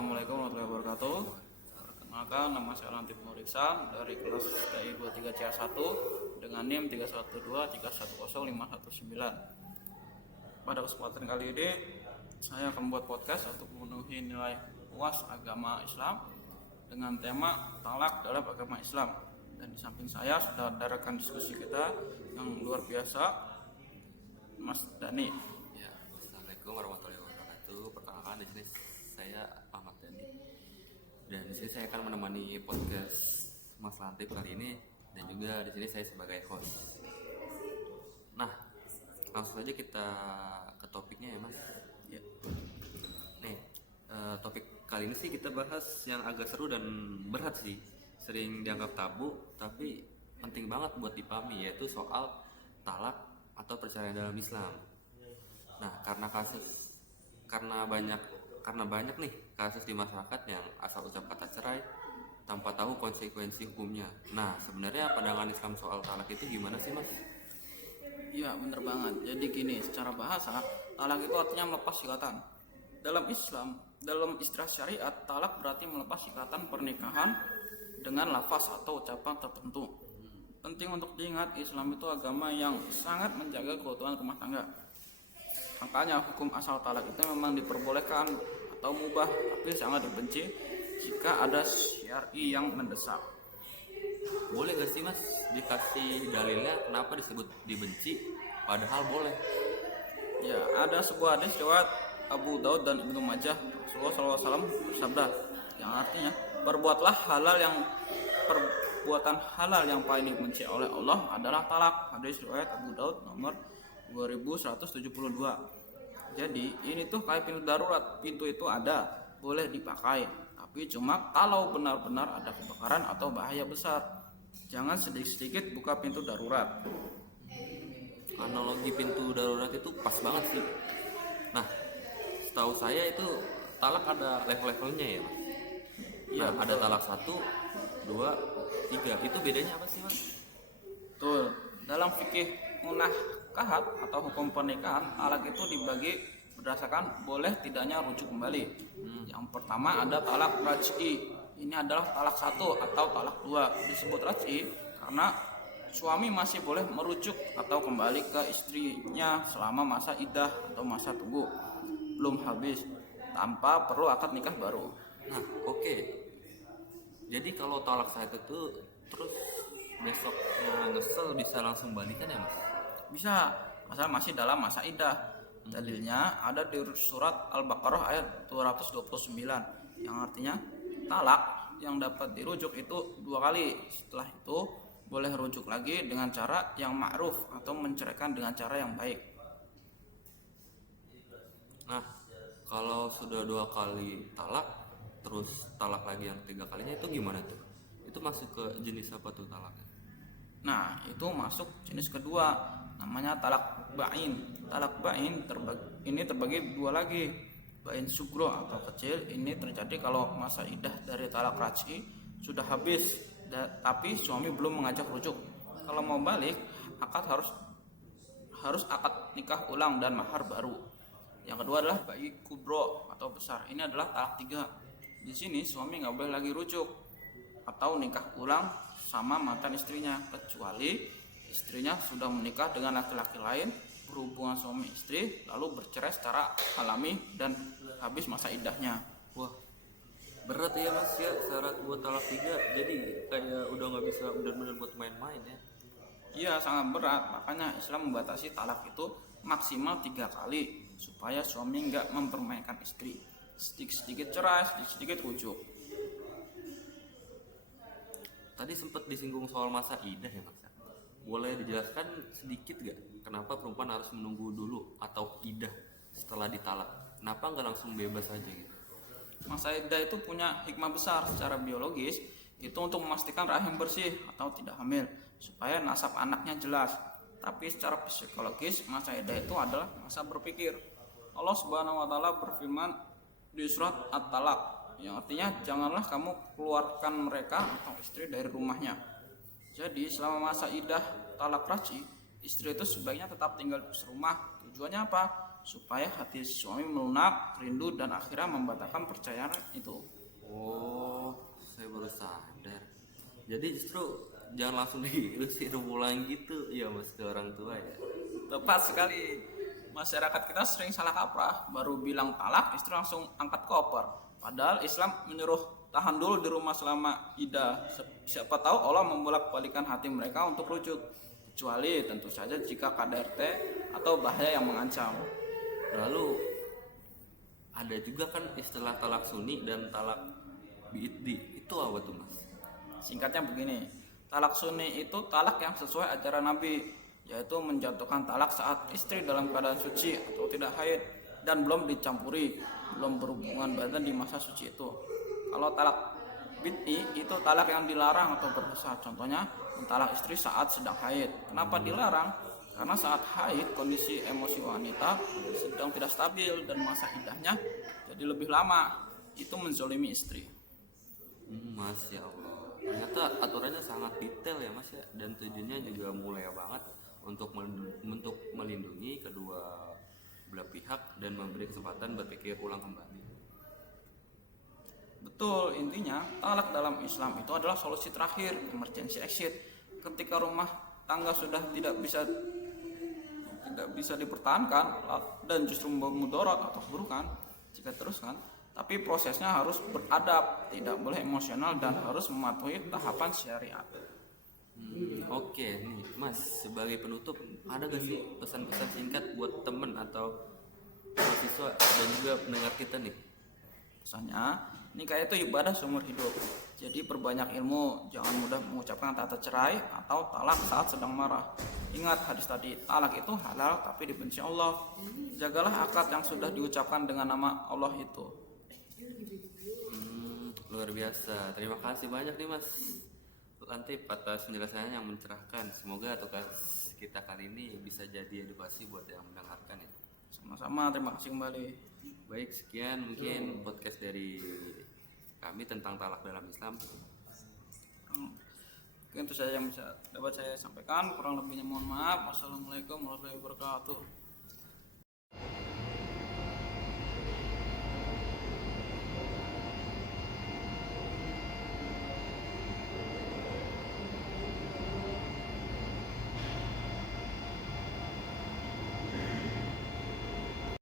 Assalamualaikum warahmatullahi wabarakatuh. Perkenalkan, nama saya Lantip Nuriksan dari kelas TI 23CA1 dengan NIM 312310519. Pada kesempatan kali ini saya akan membuat podcast untuk memenuhi nilai UAS agama Islam dengan tema talak dalam agama Islam. Dan di samping saya sudah ada rekan diskusi kita yang luar biasa, Mas Dani. Ya, Assalamualaikum warahmatullahi wabarakatuh. Perkenalkan, di sini saya Ahmad Dani. Dan di sini saya akan menemani podcast Mas Lantip kali ini, dan juga di sini saya sebagai host. Nah, langsung saja kita ke topiknya ya, Mas. Ya. Nih, topik kali ini sih kita bahas yang agak seru dan berat sih. Sering dianggap tabu, tapi penting banget buat dipahami, yaitu soal talak atau perceraian dalam Islam. Nah, karena banyak nih kasus di masyarakat yang asal ucap kata cerai tanpa tahu konsekuensi hukumnya. Nah, sebenarnya pandangan Islam soal talak itu gimana sih, Mas? Iya, bener banget. Jadi gini, secara bahasa, talak itu artinya melepas ikatan. Dalam Islam, dalam istilah syariat, talak berarti melepas ikatan pernikahan dengan lafaz atau ucapan tertentu. Penting untuk diingat, Islam itu agama yang sangat menjaga keutuhan rumah tangga. Makanya hukum asal talak itu memang diperbolehkan atau mubah, tapi sangat dibenci jika ada syar'i yang mendesak. Boleh gak sih, Mas, dikasih dalilnya kenapa disebut dibenci padahal boleh? Ya, ada sebuah hadis riwayat Abu Daud dan Ibnu Majah. Rasulullah SAW bersabda, yang artinya perbuatan halal yang paling dibenci oleh Allah adalah talak. Hadis riwayat Abu Daud nomor 2172. Jadi ini tuh kayak pintu darurat. Pintu itu ada, boleh dipakai, tapi cuma kalau benar-benar ada kebakaran atau bahaya besar. Jangan sedikit-sedikit buka pintu darurat. Analogi pintu darurat itu pas banget sih. Nah, setahu saya itu talak ada level-levelnya ya, Mas? Iya, Nah, ada talak 1, 2, 3. Itu bedanya apa sih, Mas? Betul. Dalam fikih munakahat atau hukum pernikahan, talak itu dibagi berdasarkan boleh tidaknya rujuk kembali. Yang pertama ada talak raj'i. Ini adalah talak 1 atau talak 2. Disebut raj'i karena suami masih boleh merujuk atau kembali ke istrinya selama masa iddah atau masa tunggu belum habis, tanpa perlu akad nikah baru. Nah, oke. Jadi kalau talak 1 itu terus besoknya nyesel bisa langsung balikan ya, Mas? Bisa, asal masih dalam masa iddah. Dalilnya ada di surat Al-Baqarah ayat 229 yang artinya talak yang dapat dirujuk itu 2 kali. Setelah itu boleh rujuk lagi dengan cara yang ma'ruf atau menceraikan dengan cara yang baik. Nah, kalau sudah 2 kali talak, terus talak lagi yang 3 kalinya itu gimana tuh? Itu masuk ke jenis apa tuh talaknya? Nah, itu masuk jenis kedua, namanya talak ba'in. Talak ba'in ini terbagi 2 lagi. Ba'in sugro atau kecil, ini terjadi kalau masa iddah dari talak raj'i sudah habis, tapi suami belum mengajak rujuk. Kalau mau balik, akad harus akad nikah ulang dan mahar baru. Yang kedua adalah bayi kubro atau besar. Ini adalah talak 3. Di sini suami nggak boleh lagi rujuk atau nikah ulang sama mantan istrinya, kecuali istrinya sudah menikah dengan laki-laki lain, berhubungan suami istri, lalu bercerai secara alami dan habis masa iddahnya. Wah, berat ya, Mas, ya syarat buat talak 3. Jadi kayak udah nggak bisa benar-benar buat main-main ya. Iya, sangat berat. Makanya Islam membatasi talak itu maksimal 3 kali supaya suami nggak mempermainkan istri. Sedikit-sedikit cerai, sedikit-sedikit rujuk. Tadi sempat disinggung soal masa iddah ya, Mas. Boleh dijelaskan sedikit gak kenapa perempuan harus menunggu dulu atau iddah setelah ditalak? Kenapa nggak langsung bebas aja gitu? Masa iddah itu punya hikmah besar secara biologis, itu untuk memastikan rahim bersih atau tidak hamil supaya nasab anaknya jelas. Tapi secara psikologis, masa iddah itu adalah masa berpikir. Allah Subhanahu wa taala berfirman di surat At-Talaq yang artinya janganlah kamu keluarkan mereka atau istri dari rumahnya. Jadi selama masa iddah talak raj'i, istri itu sebaiknya tetap tinggal di rumah. Tujuannya apa? supaya hati suami melunak, rindu dan akhirnya membatalkan percayaan itu. Oh, saya baru sadar. Jadi justru jangan langsung diusir pulang gitu ya mas ke orang tua ya. Tepat sekali. Masyarakat kita sering salah kaprah, baru bilang talak istri langsung angkat koper. Padahal Islam menyuruh tahan dulu di rumah selama iddah. Siapa tahu Allah membolak-balikan hati mereka untuk rujuk. Kecuali tentu saja jika KDRT atau bahaya yang mengancam. Lalu ada juga kan istilah talak sunni dan talak biiddi. Itu apa tuh mas? Singkatnya begini, talak sunni itu talak yang sesuai ajaran Nabi, yaitu menjatuhkan talak saat istri dalam keadaan suci atau tidak haid dan belum dicampuri, belum berhubungan badan di masa suci itu. Kalau talak bid'i itu talak yang dilarang atau berdosa. Contohnya mentalak istri saat sedang haid. Kenapa dilarang? Karena saat haid kondisi emosi wanita sedang tidak stabil dan masa iddahnya jadi lebih lama. Itu menzolimi istri. Masya Allah. Ternyata aturannya sangat detail ya mas ya, dan tujuannya juga mulia banget untuk melindungi kedua belah pihak dan memberi kesempatan berpikir ulang kembali. Betul, intinya talak dalam Islam itu adalah solusi terakhir, emergency exit. Ketika rumah tangga sudah tidak bisa dipertahankan dan justru membawa mudarat atau keburukan jika teruskan. Tapi prosesnya harus beradab, tidak boleh emosional dan harus mematuhi tahapan syariat. Oke nih mas, sebagai penutup ada gak sih pesan-pesan singkat buat temen atau mahasiswa dan juga pendengar kita nih? Pesannya, nikah itu ibadah seumur hidup. Jadi perbanyak ilmu, jangan mudah mengucapkan kata cerai atau talak saat sedang marah. Ingat hadis tadi, talak itu halal tapi dibenci Allah. Jagalah akad yang sudah diucapkan dengan nama Allah itu. Luar biasa, terima kasih banyak nih mas Lantip atas penjelasannya yang mencerahkan. Semoga tugas kita kali ini bisa jadi edukasi buat yang mendengarkan ya. Sama-sama, terima kasih kembali. Baik, sekian mungkin podcast dari kami tentang talak dalam Islam. Mungkin itu saja yang bisa dapat saya sampaikan. Kurang lebihnya mohon maaf. Wassalamualaikum warahmatullahi wabarakatuh.